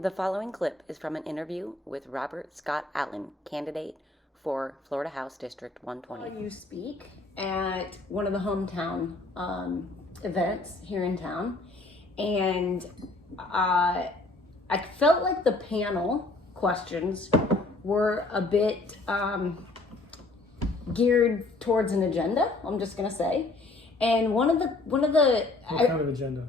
The following clip is from an interview with Robert Scott Allen, candidate for Florida House District 120. You speak at one of the hometown events here in town, and I felt like the panel questions were a bit geared towards an agenda. I'm just gonna say, and one of the what kind of agenda?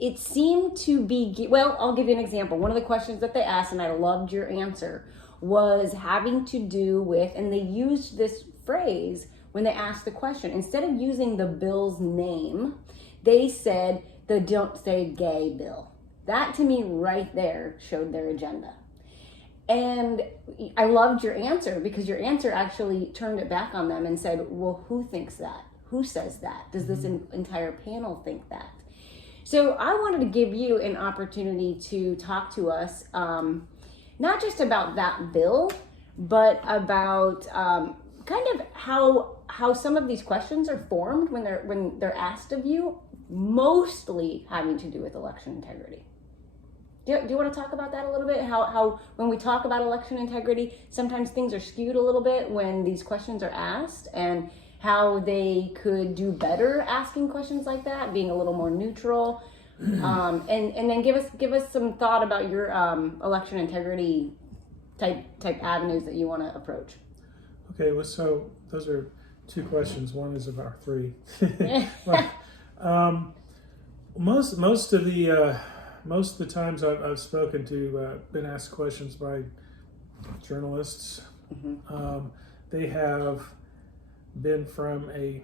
It seemed to be, well, I'll give you an example. One of the questions that they asked, and I loved your answer, was having to do with, and they used this phrase when they asked the question. Instead of using the bill's name, they said the Don't Say Gay bill. That to me right there showed their agenda. And I loved your answer because your answer actually turned it back on them and said, well, who thinks that? Who says that? Does this entire panel think that? So I wanted to give you an opportunity to talk to us, not just about that bill, but about kind of how some of these questions are formed when they're asked of you, mostly having to do with election integrity. Do you want to talk about that a little bit? How when we talk about election integrity, sometimes things are skewed a little bit when these questions are asked, and how they could do better asking questions like that, being a little more neutral, and then give us some thought about your election integrity type avenues that you want to approach. Okay, well, so those are two questions. One is about three. Well, most of the times I've spoken to, been asked questions by journalists. They have been from a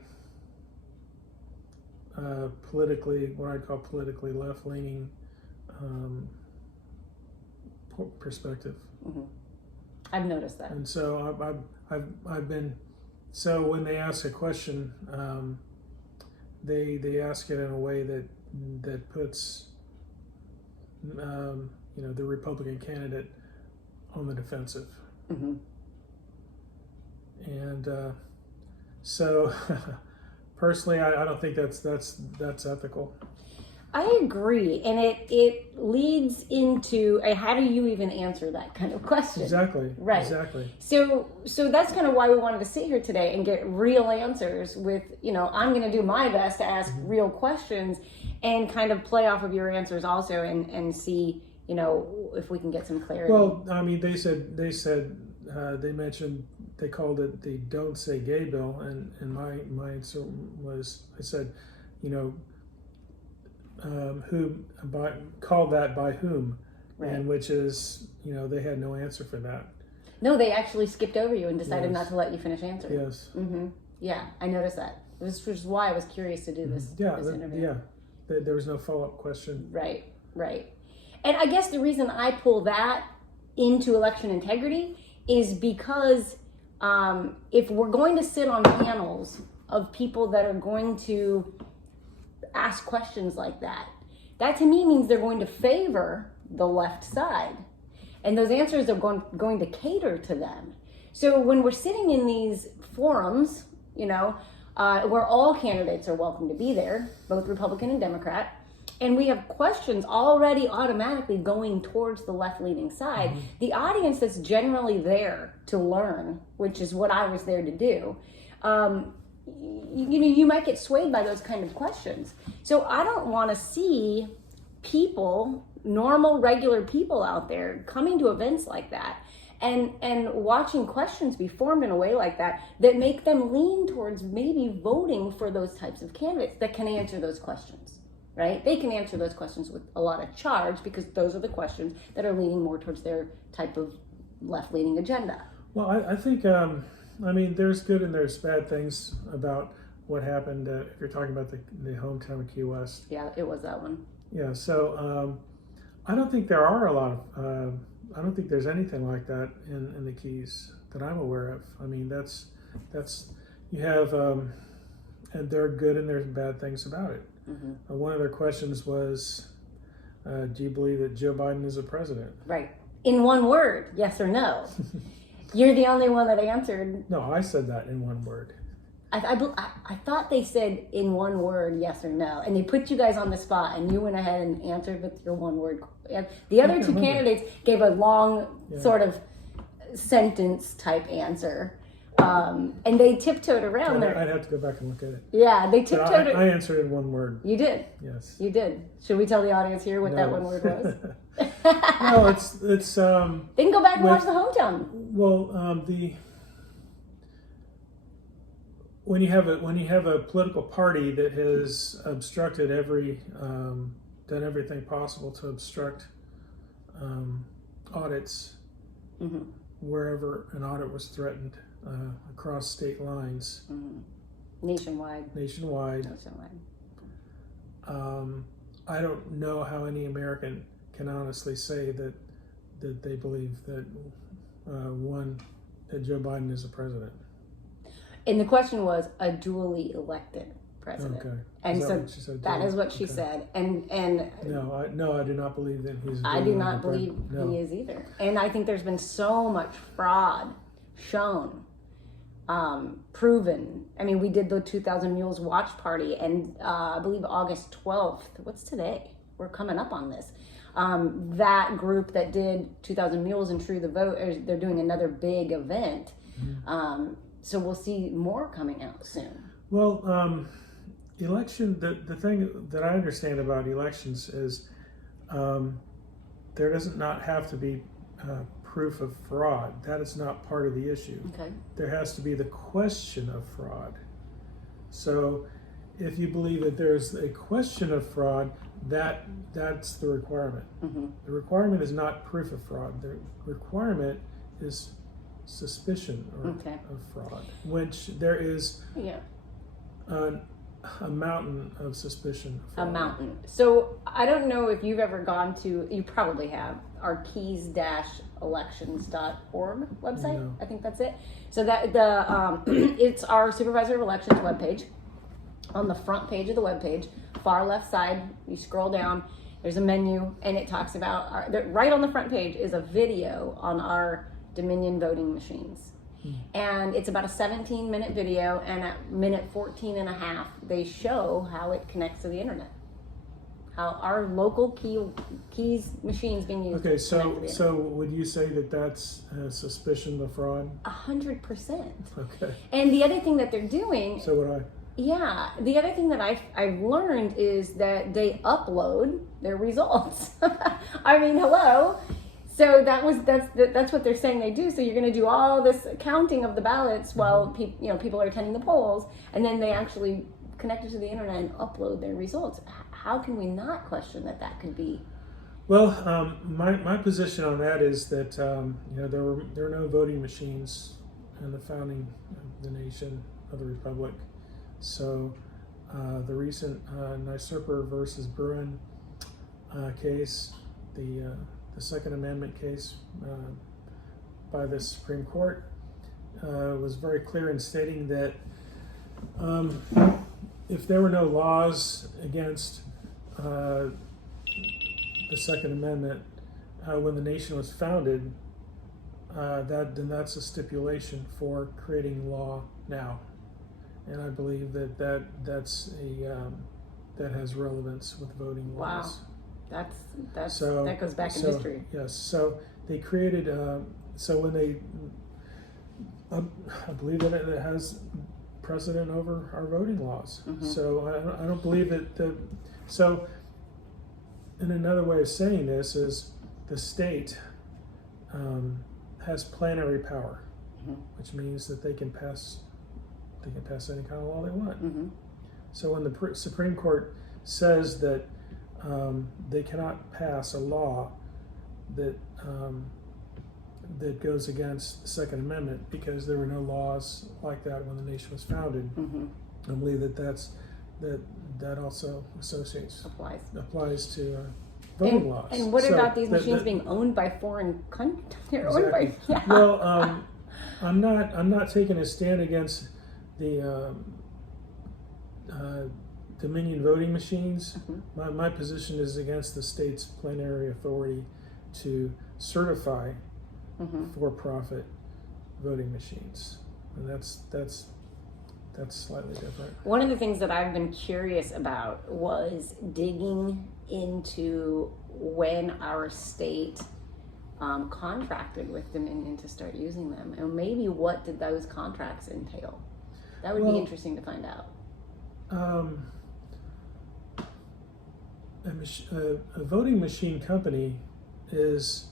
what I call politically left-leaning perspective. I've noticed that. And so I've been, so when they ask a question, they ask it in a way that puts the Republican candidate on the defensive. And so personally, I don't think that's ethical. I agree, and it leads into how do you even answer that kind of question? Exactly. Right. Exactly. So that's kind of why we wanted to sit here today and get real answers with, I'm going to do my best to ask real questions and kind of play off of your answers also and see, if we can get some clarity. Well, I mean, they mentioned, they called it the Don't Say Gay bill, and my answer was, I said, called that by whom? Right. And which is, they had no answer for that. No, they actually skipped over you and decided Yes. not to let you finish answering. Yes. Yeah, I noticed that. Which is why I was curious to do this interview. Yeah, there was no follow-up question. Right. And I guess the reason I pull that into election integrity is because if we're going to sit on panels of people that are going to ask questions like that to me means they're going to favor the left side. And those answers are going to cater to them. So when we're sitting in these forums, where all candidates are welcome to be there, both Republican and Democrat, and we have questions already automatically going towards the left-leaning side, the audience that's generally there to learn, which is what I was there to do, you might get swayed by those kind of questions. So I don't want to see people, normal, regular people out there coming to events like that and watching questions be formed in a way like that make them lean towards maybe voting for those types of candidates that can answer those questions. Right? They can answer those questions with a lot of charge because those are the questions that are leaning more towards their type of left-leaning agenda. Well, I think, there's good and there's bad things about what happened, if you're talking about the hometown of Key West. Yeah, it was that one. Yeah, so I don't think there are a lot of, I don't think there's anything like that in the Keys that I'm aware of. I mean, that's you have, and there are good and there's bad things about it. One of their questions was, do you believe that Joe Biden is a president? Right. In one word, yes or no. You're the only one that answered. No, I said that in one word. I thought they said in one word yes or no, and they put you guys on the spot, and you went ahead and answered with your one word. The other two candidates gave a long sort of sentence type answer, and they tiptoed around there. I'd have to go back and look at it. Yeah, they But tiptoed. I answered in one word. You did. Yes. You did. Should we tell the audience here what that No. one word was? No, it's They can go back and watch the hometown. well when you have a political party that has obstructed done everything possible to obstruct audits wherever an audit was threatened across state lines, Nationwide. I don't know how any American can honestly say that they believe that that Joe Biden is a president. And the question was a duly elected president. Okay. And Is that so what she said, that duly? is what she Okay. said. And No, I do not believe that he's. I do not believe No. he is either. And I think there's been so much fraud shown, proven. I mean, we did the 2000 Mules watch party, and I believe August 12th. What's today? We're coming up on this. That group that did 2000 Mules and True the Vote, they're doing another big event. So we'll see more coming out soon. Well, election. The thing that I understand about elections is there doesn't not have to be proof of fraud. That is not part of the issue. Okay. There has to be the question of fraud. So, if you believe that there's a question of fraud, that's the requirement. The requirement is not proof of fraud. The requirement is suspicion of fraud, which there is a mountain of suspicion of fraud. A mountain. So I don't know if you've ever gone to, you probably have, our keys-elections.org website. No. I think that's it. So that it's our supervisor of elections webpage. On the front page of the webpage, far left side, you scroll down, there's a menu, and it talks about, right on the front page is a video on our Dominion voting machines. And it's about a 17-minute video, and at minute 14 and a half, they show how it connects to the internet. How our local keys machines being used. Okay, to connect to the so would you say that that's a suspicion of fraud? 100%. Okay. And the other thing that they're doing, So would I. yeah, the other thing that I've learned is that they upload their results. I mean, hello. So that's what they're saying they do. So you're going to do all this counting of the ballots while people are attending the polls, and then they actually connect it to the internet and upload their results. How can we not question that could be? Well, my position on that is that there were no voting machines in the founding of the nation of the republic. So the recent Nysurper versus Bruin case, the Second Amendment case by the Supreme Court was very clear in stating that if there were no laws against the Second Amendment when the nation was founded, then that's a stipulation for creating law now, and I believe that has relevance with voting laws. Wow, So that goes back in history. Yes, so they created. So when they, I believe that it has precedent over our voting laws. So I don't believe that. So, and another way of saying this is the state has plenary power, which means that they can pass any kind of law they want. So when the Supreme Court says that they cannot pass a law that goes against the Second Amendment because there were no laws like that when the nation was founded, I believe that also applies to voting laws. And what So about these machines being owned by foreign countries? They're owned by, Well, I'm not taking a stand against the Dominion voting machines. My position is against the state's plenary authority to certify for-profit voting machines, and that's that's slightly different. One of the things that I've been curious about was digging into when our state contracted with Dominion to start using them, and maybe what did those contracts entail? That would be interesting to find out. A voting machine company is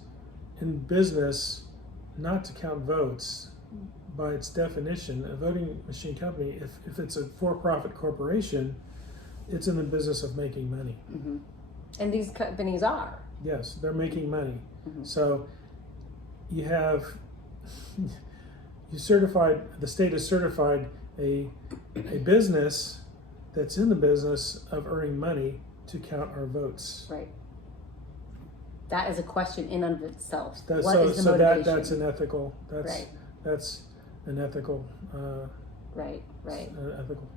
in business not to count votes. By its definition, a voting machine company, if it's a for-profit corporation, it's in the business of making money. Mm-hmm. And these companies are. Yes, they're making money. Mm-hmm. So you have the state has certified a business that's in the business of earning money to count our votes. Right. That is a question in and of itself. What So is the motivation? that's an ethical. Right. That's an ethical. Right. Ethical